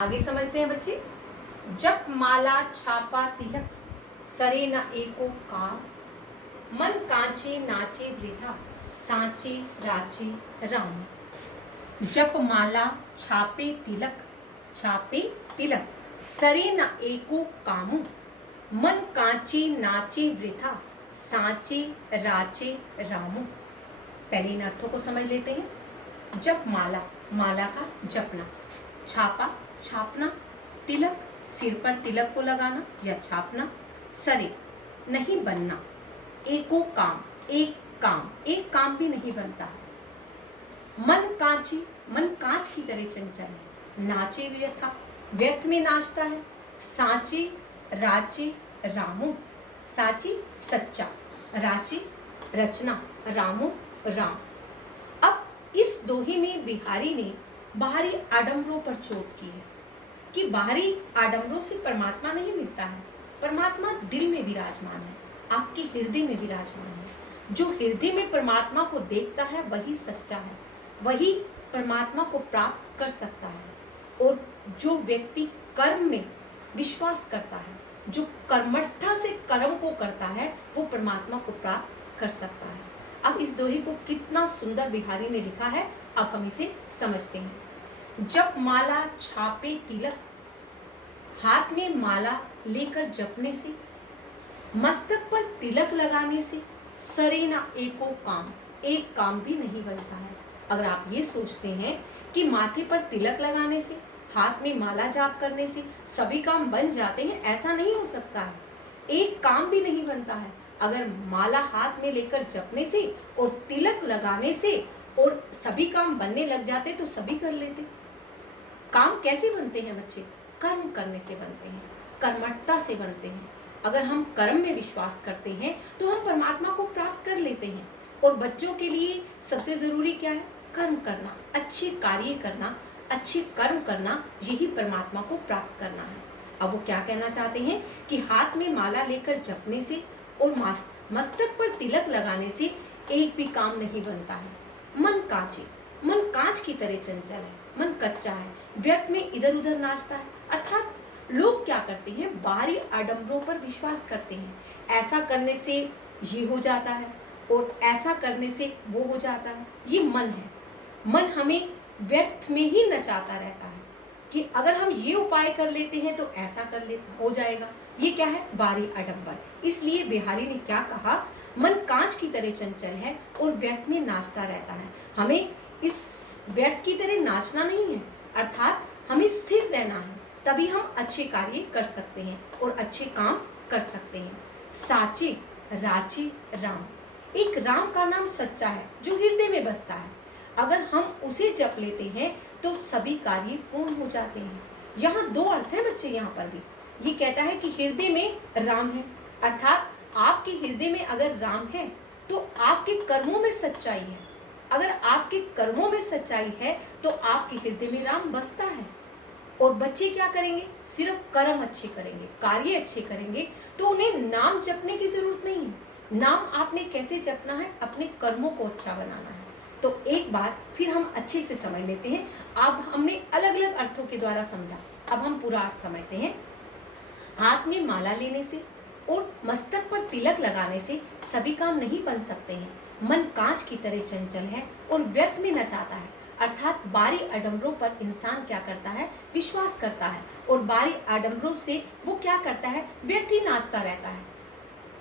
आगे समझते हैं बच्चे। जप माला छापा तिलक सरे न एको काम, मन कांचे नाचे वृथा सांचे राचे राम। जप माला छापे तिलक सरे न एको कामु, मन कांचे नाचे वृथा सांचे राचे रामु। पहले इन अर्थों को समझ लेते हैं। जप माला, माला का जपना, छापा छापना, तिलक सिर पर तिलक को लगाना या छापना, सरे नहीं बनना, एको काम एक काम भी नहीं बनता है। मन कांची, मन कांच की तरह चंचल है। नाचे व्यथा, व्यर्थ में नाचता है। साचे राचे रामू, साची सच्चा, राचे रचना, रामू राम। अब इस दोहे में बिहारी ने बाहरी आडंबरों पर चोट की है कि बाहरी आडंबरों से परमात्मा नहीं मिलता है। परमात्मा दिल में विराजमान है, आपके हृदय में विराजमान है। जो हृदय में परमात्मा को देखता है वही सच्चा है, वही परमात्मा को प्राप्त कर सकता है। और जो व्यक्ति कर्म में विश्वास करता है, जो कर्मठता से कर्म को करता है, वो परमात्मा को प्राप्त कर सकता है। अब इस दोहे को कितना सुंदर बिहारी ने लिखा है, अब हम इसे समझते हैं। जप माला छापे तिलक, हाथ में माला लेकर जपने से, मस्तक पर तिलक लगाने से, सरे ना एको काम, एक काम भी नहीं बनता है। अगर आप ये सोचते हैं कि माथे पर तिलक लगाने से, हाथ में माला जाप करने से सभी काम बन जाते हैं, ऐसा नहीं हो सकता है। एक काम भी नहीं बनता है। अगर माला हाथ में लेकर जपने से और तिलक लगाने से और सभी काम बनने लग जाते तो सभी कर लेते। काम कैसे बनते हैं बच्चे? कर्म करने से बनते हैं, कर्मठता से बनते हैं। अगर हम कर्म में विश्वास करते हैं तो हम परमात्मा को प्राप्त कर लेते हैं। और बच्चों के लिए सबसे जरूरी क्या है? कर्म करना, अच्छे कार्य करना, अच्छे कर्म करना, यही परमात्मा को प्राप्त करना है। अब वो क्या कहना चाहते हैं कि हाथ में माला लेकर जपने से और मस्तक पर तिलक लगाने से एक भी काम नहीं बनता है। मन कांचे, मन कांच की तरह चंचल है, मन कच्चा है, व्यर्थ में इधर उधर नाचता है। अर्थात लोग क्या करते हैं? बाहरी आडंबरों पर विश्वास करते हैं। ऐसा करने से ये हो जाता है और ऐसा करने से वो हो जाता है। ये मन है। मन हमें व्यर्थ में ही नचाता रहता है कि अगर हम ये उपाय कर लेते हैं तो ऐसा कर लेता हो जाएगा। ये क्या है? बाहरी आडंबर। इसलिए बिहारी ने क्या कहा? मन कांच की तरह चंचल है और व्यर्थ में नाचता रहता है। हमें इस व्यर्थ की तरह नाचना नहीं है, अर्थात हमें स्थिर रहना है, तभी हम अच्छे कार्य कर सकते हैं और अच्छे काम कर सकते हैं। साचे राचे राम, एक राम का नाम सच्चा है जो हृदय में बसता है। अगर हम उसे जप लेते हैं तो सभी कार्य पूर्ण हो जाते हैं। यहाँ दो अर्थ है बच्चे। यहाँ पर भी ये कहता है कि हृदय में राम है, अर्थात आपके हृदय में अगर राम है तो आपके कर्मों में सच्चाई है। अगर आपके कर्मों में सच्चाई है तो आपके हृदय में राम बसता है। और बच्चे क्या करेंगे? सिर्फ कर्म अच्छे करेंगे, कार्य अच्छे करेंगे, तो उन्हें नाम जपने की जरूरत नहीं है। नाम आपने कैसे जपना है? अपने कर्मों को अच्छा बनाना है। तो एक बार फिर हम अच्छे से समझ लेते हैं। अब हमने अलग अलग अर्थों के द्वारा समझा, अब हम पूरा अर्थ समझते हैं। हाथ में माला लेने से और मस्तक पर तिलक लगाने से सभी काम नहीं बन सकते हैं। मन कांच की तरह चंचल है और व्यर्थ में नचाता है, अर्थात बाहरी आडंबरों पर इंसान क्या करता है? विश्वास करता है। और बाहरी आडंबरों से वो क्या करता है? व्यर्थ ही नाचता रहता है।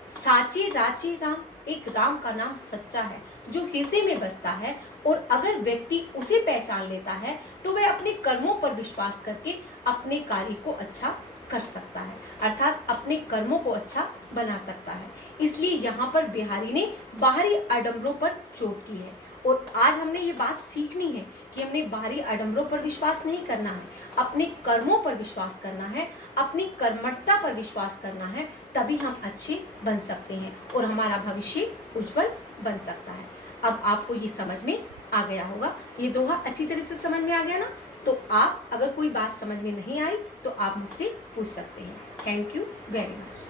साचे राचे राम, एक राम का नाम सच्चा है जो हृदय में बसता है। और अगर व्यक्ति उसे पहचान लेता है तो वह अपने कर्मों पर विश्वास करके अपने कार्य को अच्छा कर सकता है, अर्थात अपने कर्मों को अच्छा बना सकता है। इसलिए यहाँ पर बिहारी ने बाहरी आडंबरों पर चोट की है। और आज हमने ये बात सीखनी है कि हमने बाहरी आडंबरों पर विश्वास नहीं करना है, अपने कर्मों पर विश्वास करना है, अपनी कर्मठता पर विश्वास करना है, तभी हम अच्छे बन सकते हैं और हमारा भविष्य उज्जवल बन सकता है। अब आपको ये समझ में आ गया होगा, ये दोहा अच्छी तरह से समझ में आ गया ना? तो आप अगर कोई बात समझ में नहीं आई तो आप मुझसे पूछ सकते हैं। Thank you very much.